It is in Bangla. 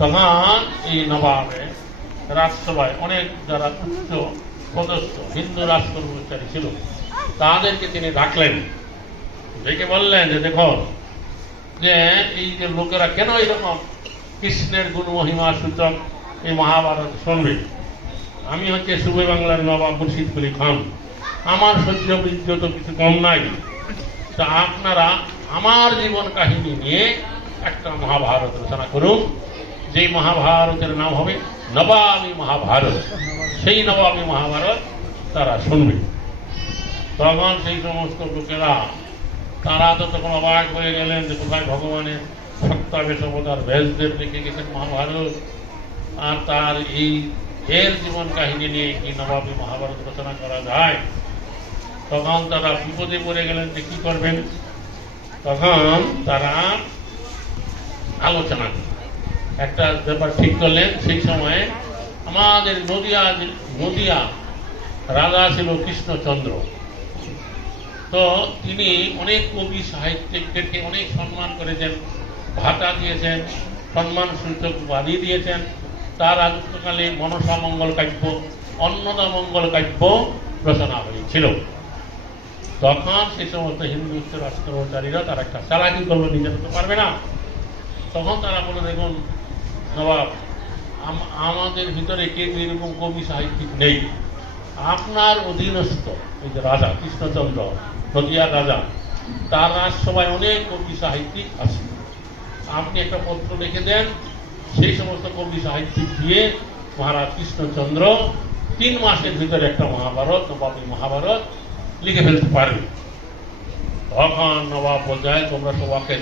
তখন এই নবাবে রাজসভায় অনেক যারা উচ্চ পদস্থ হিন্দু রাজকর্মচারী ছিল তাদেরকে তিনি ডাকলেন, ডেকে বললেন যে দেখো, যে এই যে লোকেরা কেন এরকম কৃষ্ণের গুণ মহিমা সূচক এই মহাভারত শুনবে। আমি হচ্ছে সুবে বাংলার নবাব মুর্শিদ কুলি খান, আমার সহ্য বীর্য তো কিছু কম নাই। তা আপনারা আমার জীবন কাহিনী নিয়ে একটা মহাভারত রচনা করুন, যে মহাভারতের নাম হবে নবাবী মহাভারত। সেই নবাবী মহাভারত তারা শুনবে। তখন সেই সমস্ত লোকেরা তারা তো তখন অবাক হয়ে গেলেন যে কোথায় ভগবানের সত্যাবেশ অবতার ব্যাসদেব লিখে গেছেন মহাভারত, আর তার এই এর জীবন কাহিনী নিয়ে কি নবাবী মহাভারত রচনা করা যায়। তখন তারা বিপদে পড়ে গেলেন যে কি করবেন। তখন তারা আলোচনা একটা ব্যাপার ঠিক করলেন। সেই সময়ে আমাদের নদিয়া রাজা ছিল কৃষ্ণচন্দ্র। তো তিনি অনেক কবি সাহিত্যিকদেরকে অনেক সম্মান করেছেন, ভাতা দিয়েছেন, সম্মান সূচক উপাধি দিয়েছেন। তার রাজত্বকালে মনসা মঙ্গল কাব্য, অন্নদা মঙ্গল কাব্য রচনা হয়েছিল। তখন সেই সমস্ত হিন্দু উচ্চ রাজকর্মচারীরা তারা একটা চালাকি করলো, নিজে হতে পারবে না। তখন তারা বলে, দেখুন নবাব, আমাদের ভিতরে কেউ এরকম কবি সাহিত্যিক নেই। আপনার অধীনস্থ এই যে রাজা কৃষ্ণচন্দ্র, নদিয়ার রাজা, তার রাজসভায় অনেক কবি সাহিত্যিক আছে। আপনি একটা পত্র লিখে দেন, সেই সমস্ত কবি সাহিত্যিক দিয়ে মহারাজ কৃষ্ণচন্দ্র 3 মাসের ভিতরে একটা মহাভারত, নবাবী মহাভারত লিখে ফেলতে পারবে। তখন নবাব বলছে, তোমরা সবাকে